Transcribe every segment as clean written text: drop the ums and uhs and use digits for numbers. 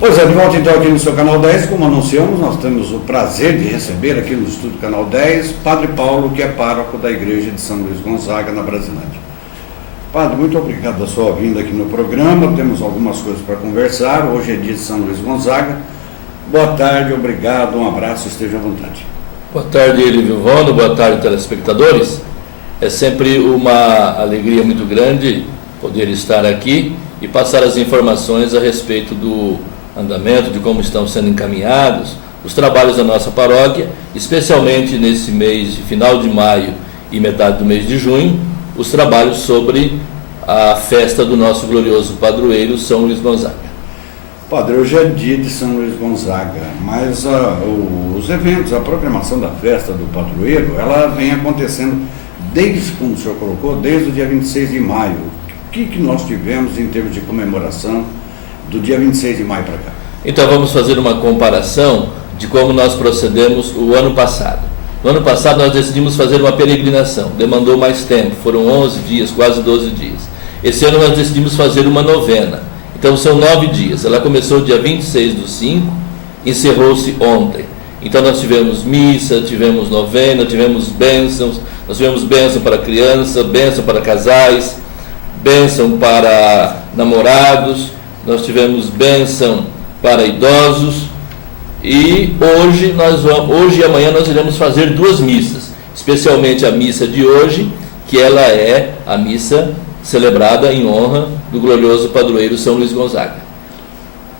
Pois é, de volta então aqui no seu Canal 10, como anunciamos, nós temos o prazer de receber aqui no estúdio Canal 10, Padre Paulo, que é pároco da Igreja de São Luís Gonzaga, na Brasilândia. Padre, muito obrigado pela sua vinda aqui no programa, temos algumas coisas para conversar, hoje é dia de São Luís Gonzaga. Boa tarde, obrigado, um abraço, esteja à vontade. Boa tarde, Elívio Vono, boa tarde, telespectadores. É sempre uma alegria muito grande poder estar aqui e passar as informações a respeito do andamento, de como estão sendo encaminhados os trabalhos da nossa paróquia, especialmente nesse mês de final de maio e metade do mês de junho, os trabalhos sobre a festa do nosso glorioso padroeiro São Luís Gonzaga. Padre, hoje é dia de São Luís Gonzaga, mas os eventos, a programação da festa do padroeiro, ela vem acontecendo desde, como o senhor colocou, desde o dia 26 de maio. O que nós tivemos em termos de comemoração do dia 26 de maio para cá? Então vamos fazer uma comparação de como nós procedemos o ano passado. No ano passado nós decidimos fazer uma peregrinação, demandou mais tempo, foram 11 dias, quase 12 dias. Esse ano nós decidimos fazer uma novena, então são 9 dias. Ela começou dia 26/5, encerrou-se ontem. Então nós tivemos missa, tivemos novena, tivemos bênçãos, nós tivemos bênção para criança, bênção para casais, bênção para namorados, nós tivemos bênção para idosos e hoje e amanhã nós iremos fazer 2 missas, especialmente a missa de hoje, que ela é a missa celebrada em honra do glorioso padroeiro São Luís Gonzaga.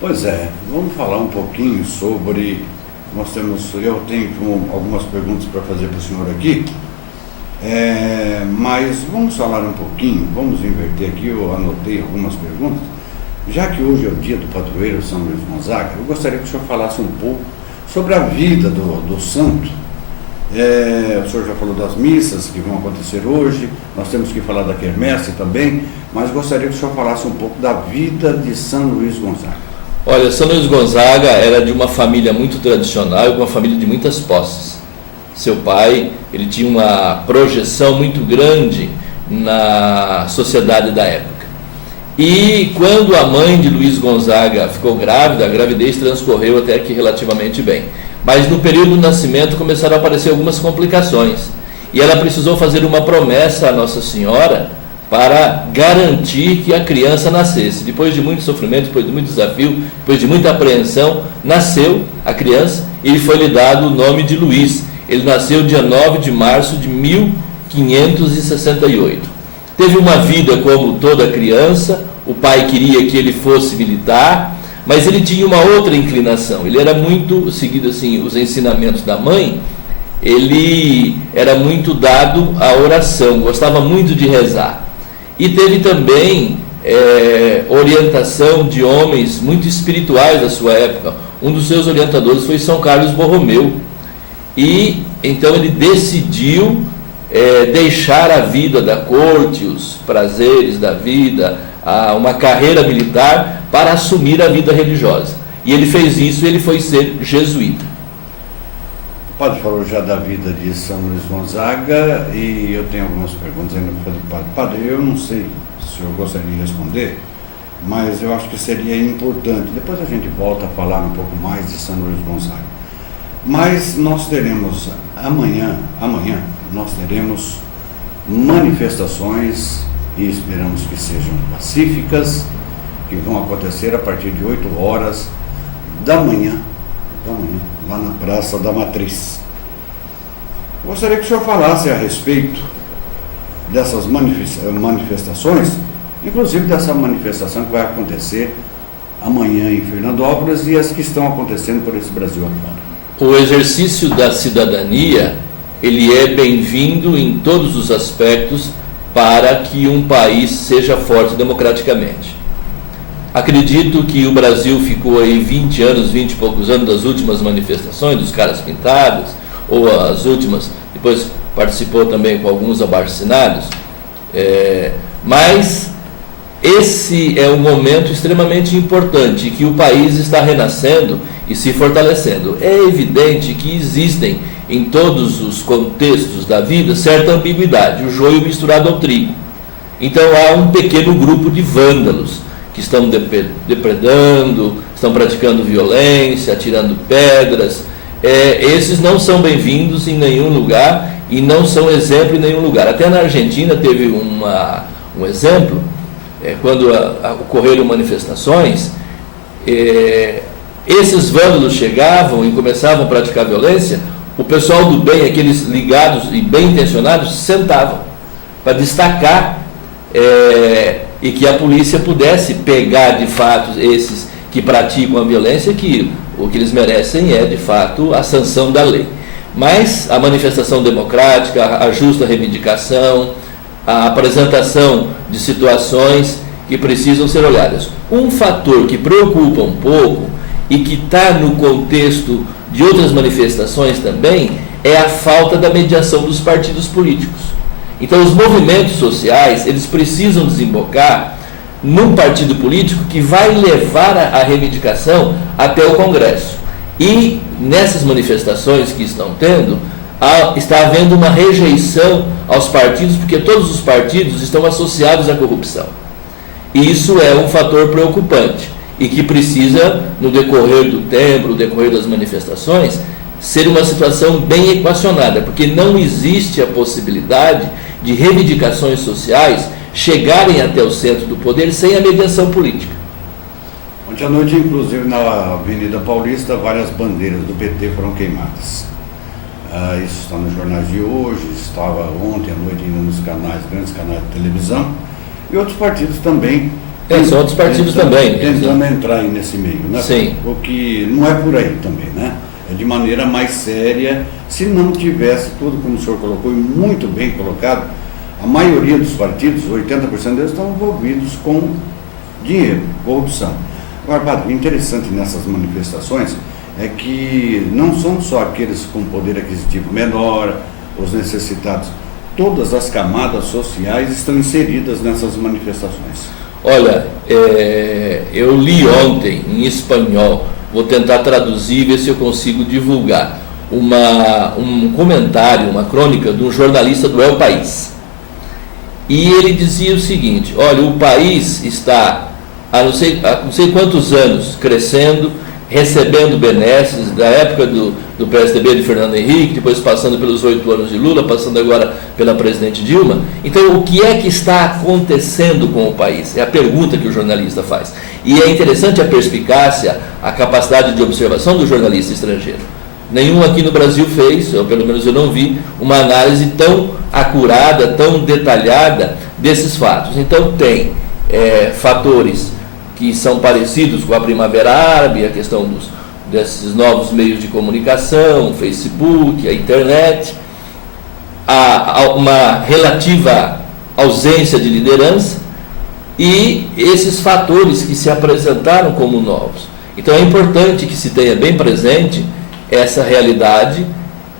Pois é, vamos falar um pouquinho sobre, eu tenho algumas perguntas para fazer para o senhor aqui, mas vamos falar um pouquinho, vamos inverter aqui, eu anotei algumas perguntas. Já que hoje é o dia do padroeiro São Luís Gonzaga, eu gostaria que o senhor falasse um pouco sobre a vida do santo. O senhor já falou das missas que vão acontecer hoje, nós temos que falar da quermesse também, mas gostaria que o senhor falasse um pouco da vida de São Luís Gonzaga. Olha, São Luís Gonzaga era de uma família muito tradicional, uma família de muitas posses. Seu pai, ele tinha uma projeção muito grande na sociedade da época. E quando a mãe de Luís Gonzaga ficou grávida, a gravidez transcorreu até que relativamente bem. Mas no período do nascimento começaram a aparecer algumas complicações. E ela precisou fazer uma promessa à Nossa Senhora para garantir que a criança nascesse. Depois de muito sofrimento, depois de muito desafio, depois de muita apreensão, nasceu a criança e lhe foi lhe dado o nome de Luís. Ele nasceu dia 9 de março de 1568. Teve uma vida como toda criança, o pai queria que ele fosse militar, mas ele tinha uma outra inclinação, ele era muito, seguido assim, os ensinamentos da mãe, ele era muito dado à oração, gostava muito de rezar. E teve também orientação de homens muito espirituais da sua época. Um dos seus orientadores foi São Carlos Borromeu, e então ele decidiu deixar a vida da corte, os prazeres da vida, uma carreira militar, para assumir a vida religiosa. E ele fez isso, ele foi ser jesuíta. O padre falou já da vida de São Luís Gonzaga e eu tenho algumas perguntas ainda para fazer para o padre. Padre, eu não sei se o senhor gostaria de responder, mas eu acho que seria importante. Depois a gente volta a falar um pouco mais de São Luís Gonzaga. Mas nós teremos amanhã nós teremos manifestações e esperamos que sejam pacíficas, que vão acontecer a partir de 8 horas da manhã, lá na Praça da Matriz. Gostaria que o senhor falasse a respeito dessas manifestações, inclusive dessa manifestação que vai acontecer amanhã em Fernandópolis e as que estão acontecendo por esse Brasil afora. O exercício da cidadania, ele é bem-vindo em todos os aspectos para que um país seja forte democraticamente. Acredito que o Brasil ficou aí 20 e poucos anos das últimas manifestações, dos caras pintados, ou as últimas, depois participou também com alguns abaixo-assinados, mas esse é um momento extremamente importante, que o país está renascendo e se fortalecendo. É evidente que existem em todos os contextos da vida certa ambiguidade, o joio misturado ao trigo. Então há um pequeno grupo de vândalos que estão depredando, estão praticando violência, atirando pedras. Esses não são bem-vindos em nenhum lugar e não são exemplo em nenhum lugar. Até na Argentina teve um exemplo, quando ocorreram manifestações, esses vândalos chegavam e começavam a praticar violência, o pessoal do bem, aqueles ligados e bem intencionados, sentavam para destacar e que a polícia pudesse pegar de fato esses que praticam a violência, que o que eles merecem é de fato a sanção da lei. Mas a manifestação democrática, a justa reivindicação, a apresentação de situações que precisam ser olhadas. Um fator que preocupa um pouco e que está no contexto de outras manifestações também é a falta da mediação dos partidos políticos. Então os movimentos sociais, eles precisam desembocar num partido político que vai levar a reivindicação até o Congresso. E nessas manifestações que estão tendo, está havendo uma rejeição aos partidos, porque todos os partidos estão associados à corrupção. E isso é um fator preocupante e que precisa, no decorrer do tempo, no decorrer das manifestações, ser uma situação bem equacionada, porque não existe a possibilidade de reivindicações sociais chegarem até o centro do poder sem a mediação política. Ontem à noite, inclusive, na Avenida Paulista, várias bandeiras do PT foram queimadas. Isso está nos jornais de hoje, estava ontem à noite ainda nos grandes canais de televisão, e outros partidos também. São outros partidos também. Tentando entrar aí nesse meio, né? Sim. O que não é por aí também, né? É de maneira mais séria, se não tivesse tudo como o senhor colocou, e muito bem colocado, a maioria dos partidos, 80% deles, estão envolvidos com dinheiro, corrupção. Agora, padre, o interessante nessas manifestações é que não são só aqueles com poder aquisitivo menor, os necessitados, todas as camadas sociais estão inseridas nessas manifestações. Olha, eu li ontem em espanhol, vou tentar traduzir e ver se eu consigo divulgar, um comentário, uma crônica de um jornalista do El País. E ele dizia o seguinte: olha, o país está há não sei quantos anos crescendo, recebendo benesses, da época do PSDB de Fernando Henrique, depois passando pelos 8 anos de Lula, passando agora pela presidente Dilma. Então, o que é que está acontecendo com o país? É a pergunta que o jornalista faz. E é interessante a perspicácia, a capacidade de observação do jornalista estrangeiro. Nenhum aqui no Brasil fez, ou pelo menos eu não vi, uma análise tão acurada, tão detalhada desses fatos. Então, tem fatores que são parecidos com a Primavera Árabe, a questão desses novos meios de comunicação, o Facebook, a internet, uma relativa ausência de liderança e esses fatores que se apresentaram como novos. Então é importante que se tenha bem presente essa realidade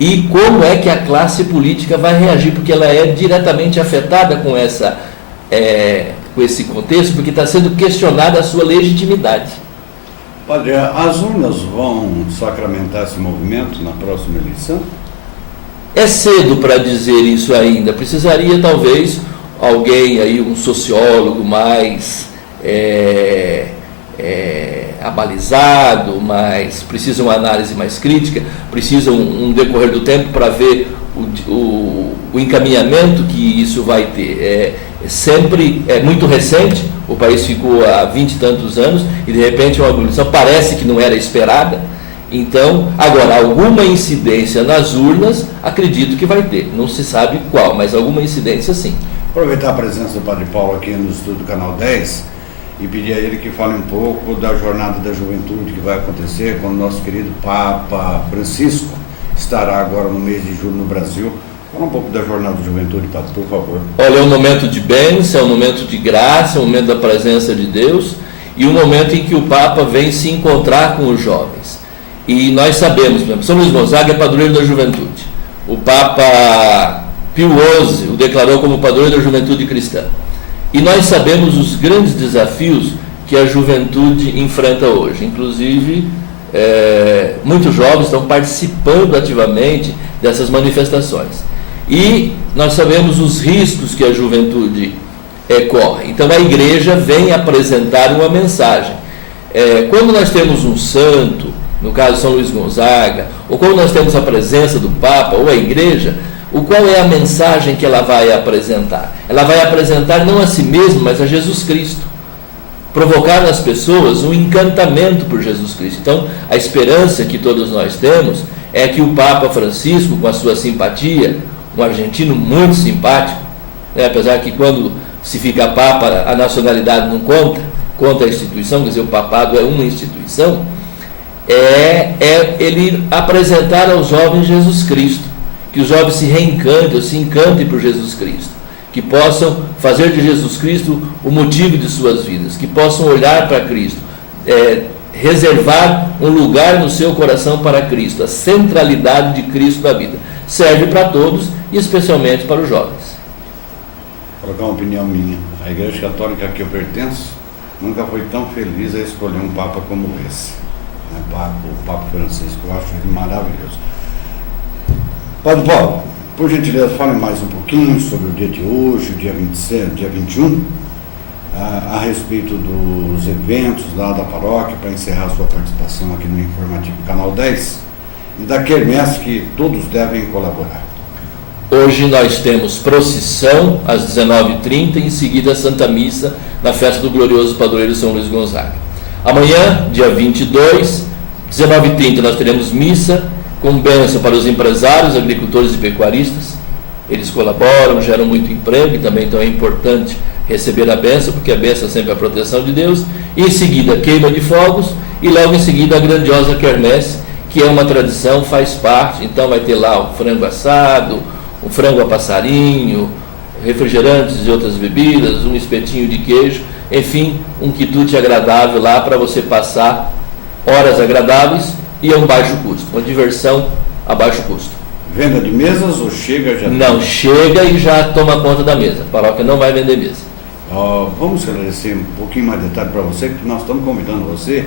e como é que a classe política vai reagir, porque ela é diretamente afetada com esse contexto, porque está sendo questionada a sua legitimidade. Padre, as urnas vão sacramentar esse movimento na próxima eleição? É cedo para dizer isso ainda. Precisaria talvez alguém aí, um sociólogo mais abalizado, mas precisa uma análise mais crítica, precisa um decorrer do tempo para ver o encaminhamento que isso vai ter. Sempre é muito recente, o país ficou há 20 e tantos anos e de repente uma evolução parece que não era esperada. Então, agora, alguma incidência nas urnas, acredito que vai ter, não se sabe qual, mas alguma incidência sim. Aproveitar a presença do Padre Paulo aqui no estúdio do Canal 10 e pedir a ele que fale um pouco da Jornada da Juventude que vai acontecer quando o nosso querido Papa Francisco estará agora no mês de julho no Brasil. Fala um pouco da Jornada da Juventude, Padre, por favor. Olha, é um momento de bênção, é um momento de graça, é um momento da presença de Deus e um momento em que o Papa vem se encontrar com os jovens. E nós sabemos, por exemplo, São Luís Gonzaga é padroeiro da juventude. O Papa Pio XI o declarou como padroeiro da juventude cristã. E nós sabemos os grandes desafios que a juventude enfrenta hoje. Inclusive, muitos jovens estão participando ativamente dessas manifestações. E nós sabemos os riscos que a juventude corre. Então a igreja vem apresentar uma mensagem. Quando nós temos um santo, no caso São Luís Gonzaga, ou quando nós temos a presença do Papa ou a igreja, qual é a mensagem que ela vai apresentar? Ela vai apresentar não a si mesma, mas a Jesus Cristo. Provocar nas pessoas um encantamento por Jesus Cristo. Então, a esperança que todos nós temos é que o Papa Francisco, com a sua simpatia, um argentino muito simpático, apesar que quando se fica Papa, a nacionalidade não conta a instituição, quer dizer, o papado é uma instituição, ele apresentar aos jovens Jesus Cristo, que os jovens se reencantem, se encantem por Jesus Cristo, que possam fazer de Jesus Cristo o motivo de suas vidas, que possam olhar para Cristo, reservar um lugar no seu coração para Cristo, a centralidade de Cristo na vida. Serve para todos e especialmente para os jovens. Vou colocar uma opinião minha. A Igreja Católica a que eu pertenço nunca foi tão feliz a escolher um Papa como esse. O Papa Francisco, eu acho ele maravilhoso. Padre Paulo, por gentileza, fale mais um pouquinho sobre o dia de hoje, dia 27, dia 21, a respeito dos eventos lá da paróquia, para encerrar sua participação aqui no Informativo Canal 10, e da quermesse que todos devem colaborar. Hoje nós temos procissão às 19h30, em seguida a Santa Missa na festa do glorioso padroeiro São Luís Gonzaga. Amanhã, dia 22, 19h30, nós teremos missa com bênção para os empresários, agricultores e pecuaristas. Eles colaboram, geram muito emprego e também então é importante receber a bênção, porque a bênção é sempre a proteção de Deus. E em seguida, queima de fogos e logo em seguida a grandiosa quermesse, que é uma tradição, faz parte. Então vai ter lá o frango assado, o frango a passarinho, refrigerantes e outras bebidas, um espetinho de queijo, enfim, um quitute agradável lá para você passar horas agradáveis e a um baixo custo, uma diversão a baixo custo. Venda de mesas ou chega já? Não, chega e já toma conta da mesa. A paróquia não vai vender mesa. Vamos esclarecer um pouquinho mais de detalhe para você, que nós estamos convidando você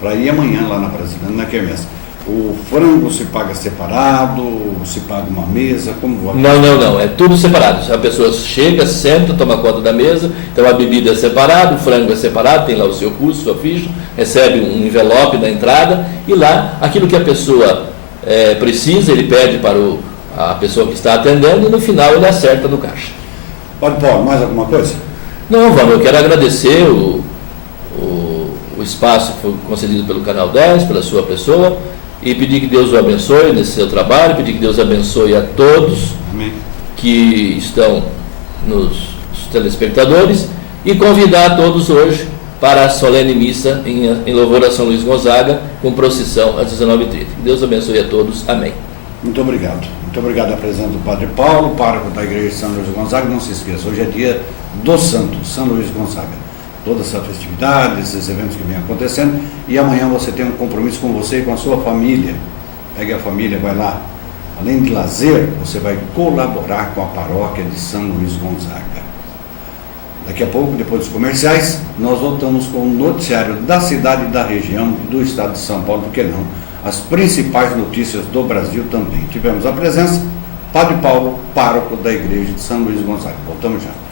para ir amanhã lá na Brasilândia, na quermesse. O frango se paga separado, se paga uma mesa, como vai? Não, é tudo separado. A pessoa chega, senta, toma conta da mesa, então a bebida é separada, o frango é separado, tem lá o seu custo, sua ficha, recebe um envelope na entrada e lá, aquilo que a pessoa precisa, ele pede para a pessoa que está atendendo e no final ele acerta no caixa. Padre Paulo, mais alguma coisa? Não, Vamos, eu quero agradecer o espaço que foi concedido pelo Canal 10, pela sua pessoa, e pedir que Deus o abençoe nesse seu trabalho, pedir que Deus abençoe a todos. Amém. Que estão nos telespectadores e convidar a todos hoje para a solene missa em louvor a São Luís Gonzaga, com procissão às 19h30. Que Deus abençoe a todos. Amém. Muito obrigado. Muito obrigado à presença do Padre Paulo, pároco da Igreja de São Luís Gonzaga. Não se esqueça, hoje é dia do Santo, São Luís Gonzaga. Toda essa festividade, esses eventos que vem acontecendo, e amanhã você tem um compromisso com você e com a sua família. Pegue a família, vai lá. Além de lazer, você vai colaborar com a paróquia de São Luís Gonzaga. Daqui a pouco, depois dos comerciais, nós voltamos com o noticiário da cidade e da região do estado de São Paulo, porque não, as principais notícias do Brasil também. Tivemos a presença, Padre Paulo, pároco da Igreja de São Luís Gonzaga. Voltamos já.